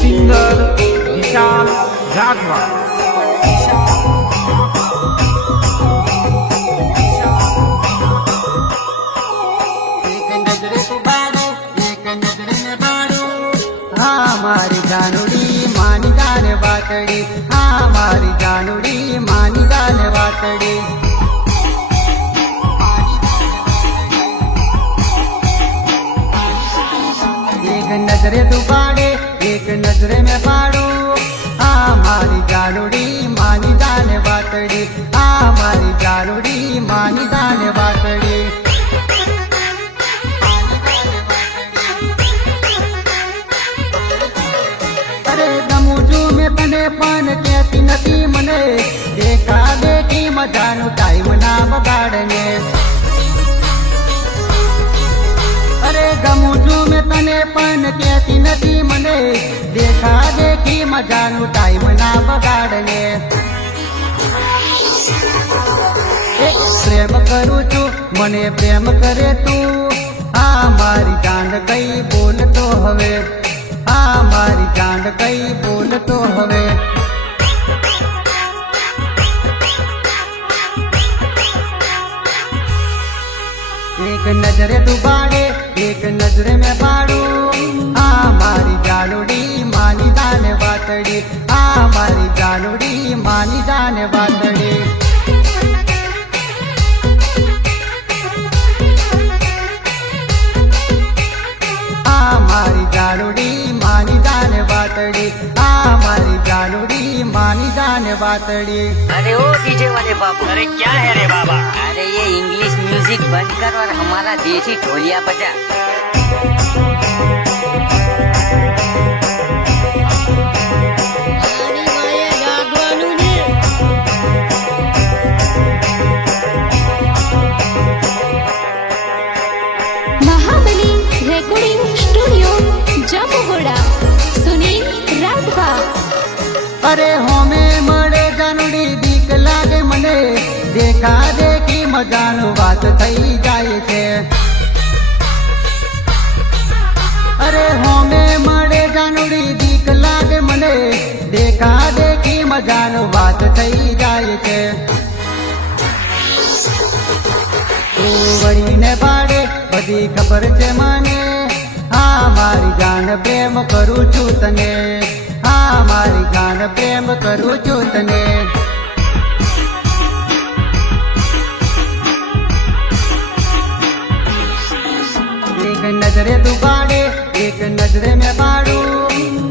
સિંગર વિશાલ રાઠવા मारी जानूड़ी मानी जाने वातड़ी, हाँ मारी जानूड़ी मानी जाने वातड़ी। एक नजरे तू पाड़े एक नजरे में पाड़ू, हाँ मारी जानूड़ी मानी जाने वातड़ी, हाँ मारी जानूड़ी मानी जाने वातड़ी। तने पण कहती नथी मने, देखा देखी मजानु टाइम ना बगाड़ने। अरे गमू छू मैं तने पण कहती नथी मने, देखा देखी मजानु टाइम ना बगाड़ने। प्रेम करू छू मने प्रेम करे तू, हाँ मारी जान कई बोल तो हवे, हाँ मारी जान कई बोल तो हवे। एक नजरे तू बाड़े एक नजरे में बाड़ू, हाँ मारी जानूड़ी मानी जाने वातड़ी, हाँ मारी जानूड़ी मानी जाने वातड़ी। मारी जानूड़ी मानी जाने वातड़ी, हाँ मारी जानूड़ी मानी जाने वातड़ी। अरे ओ डीजे वाले बाबू, अरे क्या है रे बाबा? अरे ये इंग्लिश म्यूजिक बंद कर और हमारा देसी ढोलिया बजा। महाबली रेकॉर्डिंग स्टूडियो जामुगोड़ा, सुनील राठवा। अरे होमे मरे जानूड़ी बीक लागे मने, देखा देखी मजानु बात थई जाए छे। अरे होमे मरे जानूड़ी बीक लागे मने, देखा देखी मजानु बात थई जाए छे। तू वળી ને પાડે બધી ખબર છે મને, હા મારી જાન પ્રેમ કરું છું તને, હા મારી જાન પ્રેમ કરું છું તને। એક નજરે તું પાડે એક નજરે મેં પાડું,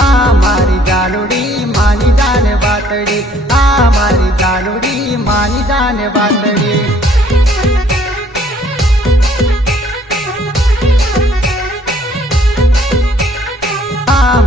હા મારી जानूड़ी मानी जाने वातड़ी, हाँ मारी जानूड़ी मानी जाने वातड़ी।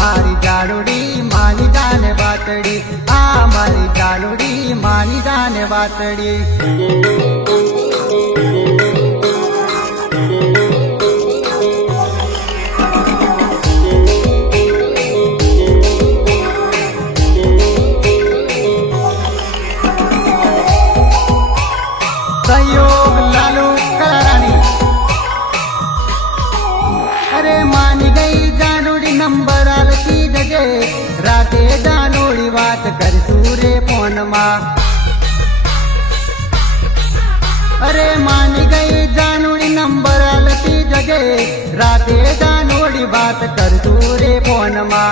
मारी जानूड़ी मानी जाने वातड़ी, हाँ मारी जानूड़ी मानी जाने वातड़ी। सहयोग लालू कलारानी। अरे मानी गई जानूड़ी नंबर आलती जगे, राते जानूड़ी बात कर सूरे फोन मा। अरे मानी गई जानूड़ी नंबर आलती जगे, राते जानूड़ी बात कर सूरे फोन मा।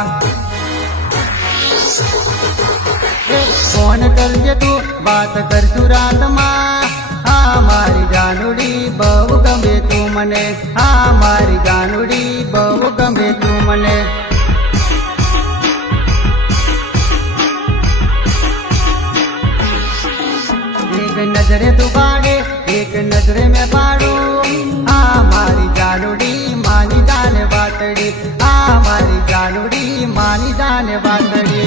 फोन करजे तू बात कर तू रात मा, हाँ मारी जानूड़ी बहु गमे तू मने, हाँ मारी जानूड़ी बहु गमे तू मने। एक नजरे तू बाड़े एक नजरे में पाड़ू, हाँ मारी जानूड़ी मानी जाने वातड़ी, हाँ मारी जानूड़ी मानी जाने वातड़ी।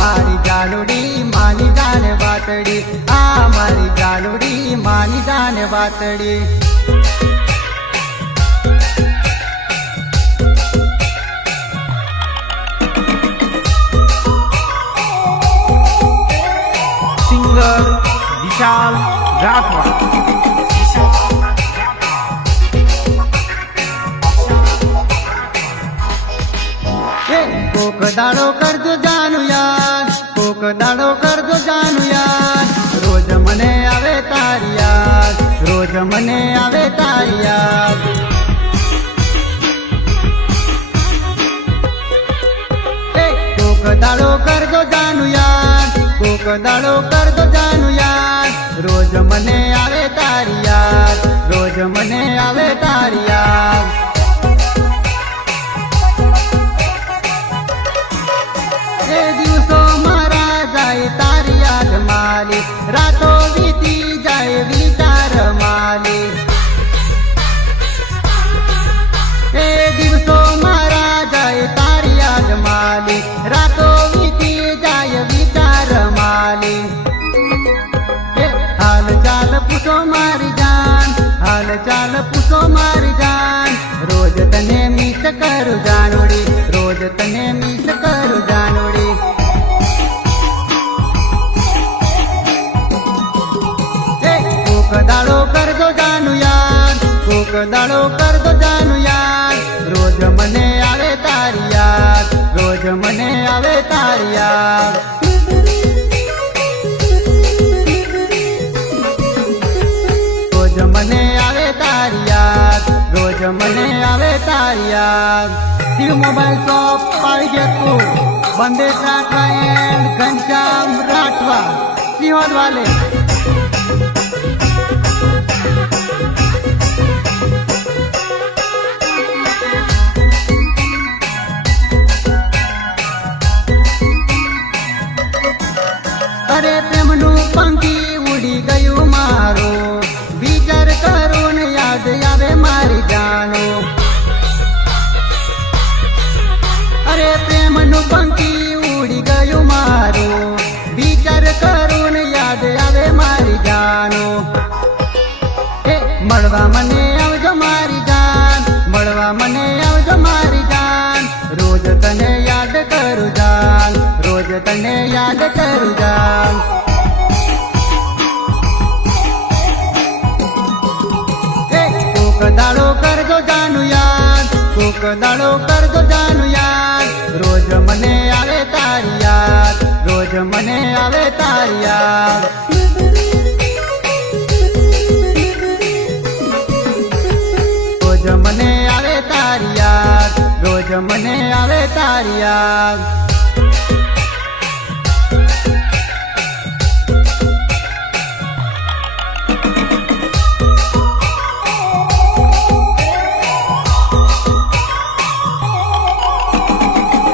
मारी जानूड़ी मानी जाने वातड़ी, हाँ मारी जानूड़ी मानी जाने वातड़ी। દાડો કરજો જાનું યાદ, કોક દાડો કરજો જાનું યાદ, રોજ મને આવે તારી યાદ, રોજ મને આવે તારી યાદ. કોક દાડો કરજો જાનું યાદ, કોક દાડો કરજો જાનું યાદ, રોજ મને આવે તારી યાદ, રોજ મને આવે તારી યાદ. એ દિવસો મારા જાય તારી યાદ માલી, રાતો વીતી જાય વિચાર માલી. એ દિવસો મારા જાય તારી યાદ માલી, રાતો વીતી જાય વિચાર માલી. હાલ ચાલ પૂછો મારી જાન, હાલ ચાલ પૂછો મારી જાન, રોજ તને મિસ કરું જાનુડી, રોજ તને મિસ કરું જાનુડી. કોક દાડો કરજો જાનું યાદ, કોક દાડો કરજો જાનું યાદ, રોજ મને આવે તારી યાદ, રોજ મને આવે તારી યાદ. રોજ મને આવે તારી યાદ, રોજ મને આવે તારી યાદ. શિવ મોબાઈલ શોપ પાવીજેતપુર, બંદેજ રાઠવા એન્ડ ઘનશ્યામ રાઠવા, સિહોર વાલે. અરે પ્રેમનું પંખી ઉડી ગયું મારું, વિચાર કરું ને યાદ આવે મારી જાનો. અરે પ્રેમનું પંખી ઉડી ગયું મારું, વિચાર કરું ને યાદ આવે મારી જાનો. મળવા મને આવજો મારી જાન, મળવા મને આવજો મારી જાન, રોજ તને યાદ કરું જાન, રોજ તને યાદ કરું જાન. કોક દાડો કરજો જાનું યાદ, કોક દાડો કરજો જાનું યાદ, રોજ મને આવે તારી યાદ, રોજ મને આવે તારી યાદ. રોજ મને આવે તારી યાદ, રોજ મને આવે તારી યાદ.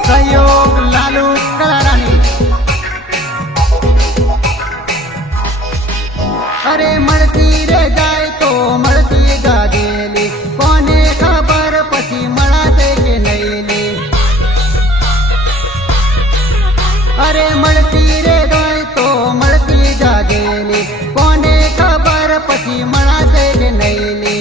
સહયોગ લાલુ કલારાણી. અરે મળતી રે જાય તો મળતી ગાજેલી, કોને ખબર પછી મળાશે કે નહીં લે. અરે મળતી રે જાય તો મળતી ગાજેલી, કોને ખબર પછી મળાશે કે નહીં લે.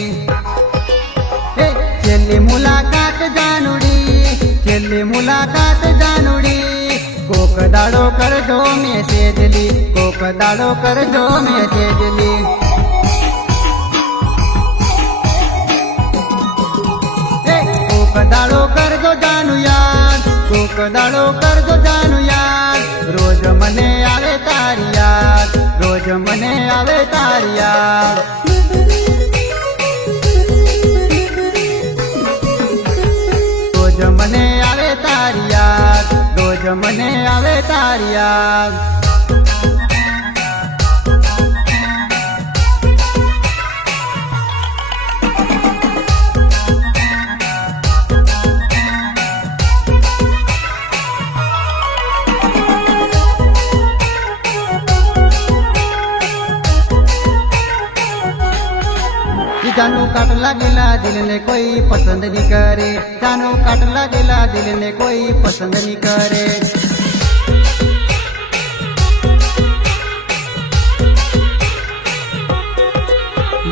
છેલ્લી મુલાકાત જાનુડી, છેલ્લી મુલાકાત જાનુડી, કોક દાડો કરજો મેસેજલી, કોક દાડો કરજો મેસેજલી. કોક દાડો કરજો જાનું યાદ, કોક દાડો કરજો જાનું યાદ, રોજ મને આવે તારી યાદ, રોજ મને આવે તારી યાદ. રોજ મને આવે તારી યાદ, રોજ મને આવે તારી યાદ. જાનું કાટ લાગેલા દિલને કોઈ પસંદ નહીં કરે, જાનું કાટ લાગેલા દિલને કોઈ પસંદ નહીં કરે.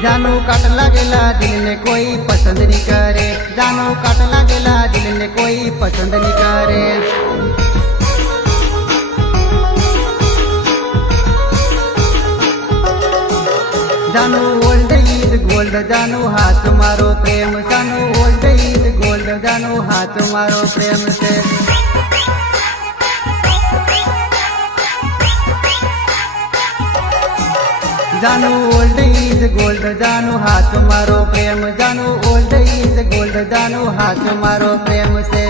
જાનું કાટ લાગેલા દિલને કોઈ પસંદ નહીં કરે, જાનું કાટ લાગેલા દિલને કોઈ પસંદ નહીં કરે. જાનું ઓલ્ડ ઇઝ ગોલ્ડ, જાનું હાથ મારો પ્રેમ, જાનું ઓલ્ડ ઇઝ ગોલ્ડ, જાનું હાથ મારો પ્રેમ છે. જાનુ ઓલ્ડ ઇઝ ગોલ્ડ જાનુ હાથ મારો પ્રેમ જાનુ ઓલ્ડ ઇઝ ગોલ્ડ જાનુ હાથ મારો પ્રેમ છે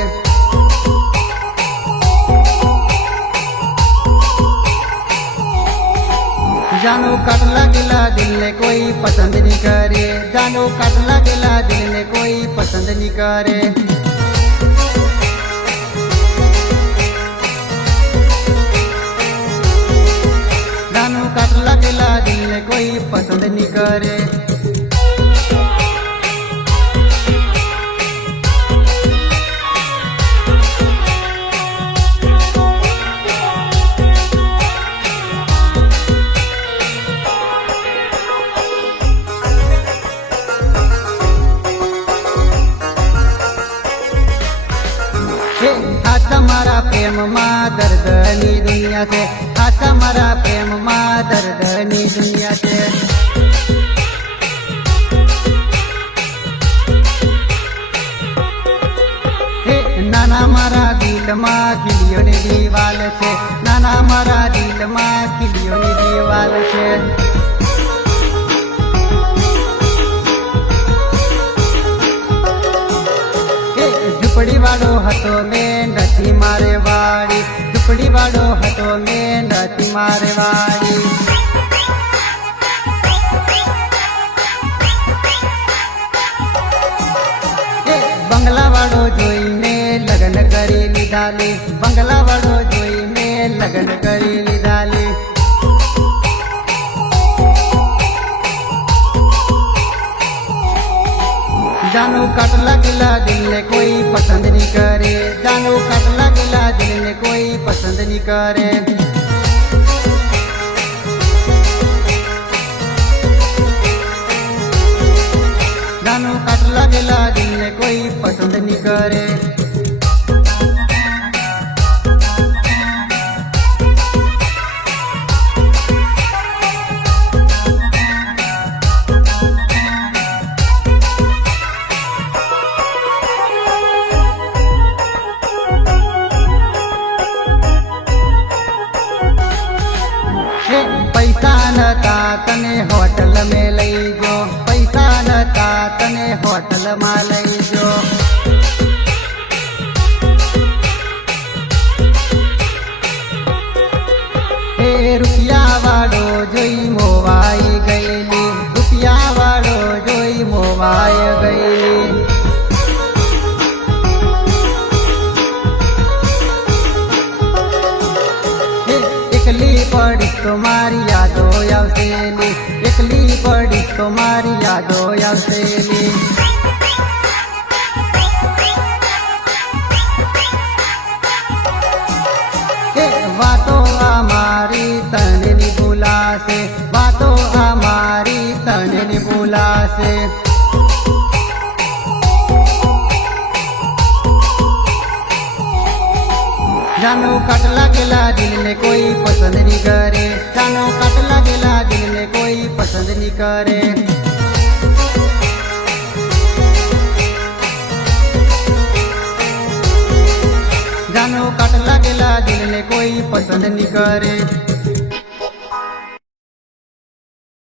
જાનુ કાટ લાગેલા દિલને કોઈ પસંદ નહીં કરે જાનુ કાટ લાગેલા દિલને કોઈ પસંદ નહીં કરે જાનુ કાટ લાગેલા દિલને કોઈ પસંદ નહીં કરે આ તમારા પ્રેમમાં દર્દની દુનિયા છે આ તમારા પ્રેમમાં દર્દની દુનિયા છે નાના મારા દિલમાં ખીલીઓની દિવાલ છે નાના મારા દિલમાં ખીલીઓની દિવાલ છે ઝૂંપડી વાળો હતો મેં નથી મારે વાળી ઝૂંપડી વાળો હતો મેં નથી મારે વાળી બંગલા વાળો જોઈને લગ્ન કરી લીધાલી બંગલા વાળો જોઈને લગ્ન કરી લીધાલી જાનુ કાટ લાગેલા દિલને કોઈ પસંદ નહીં કરે જાનુ કાટ લાગેલા દિલને કોઈ પસંદ નહીં કરે જાનુ કાટ લાગેલા દિલને કોઈ પસંદ નહીં કરે પૈસા નતા તને હોટલ મેં લઈ જો પૈસા નતા તને હોટલ માં લઈ જો રૂપિયા વાળો જોઈ મોવાઈ ગયેલી રૂપિયા વાળો જોઈ મોવાઈ ગયેલી એકલી પડીશ તો મારી યાદો આવશેલી એકલી પડીશ તો મારી યાદો આવશેલી વાતો અમારી તને ભૂલાશે વાતો અમારી તને ભૂલાશે જાનુ કાટ લાગેલા દિલને કોઈ પસંદ નહીં કરે જાનુ કાટ લાગેલા દિલને કોઈ પસંદ નહીં કરે જાનુ કાટ લાગેલા દિલને કોઈ પસંદ નહીં કરે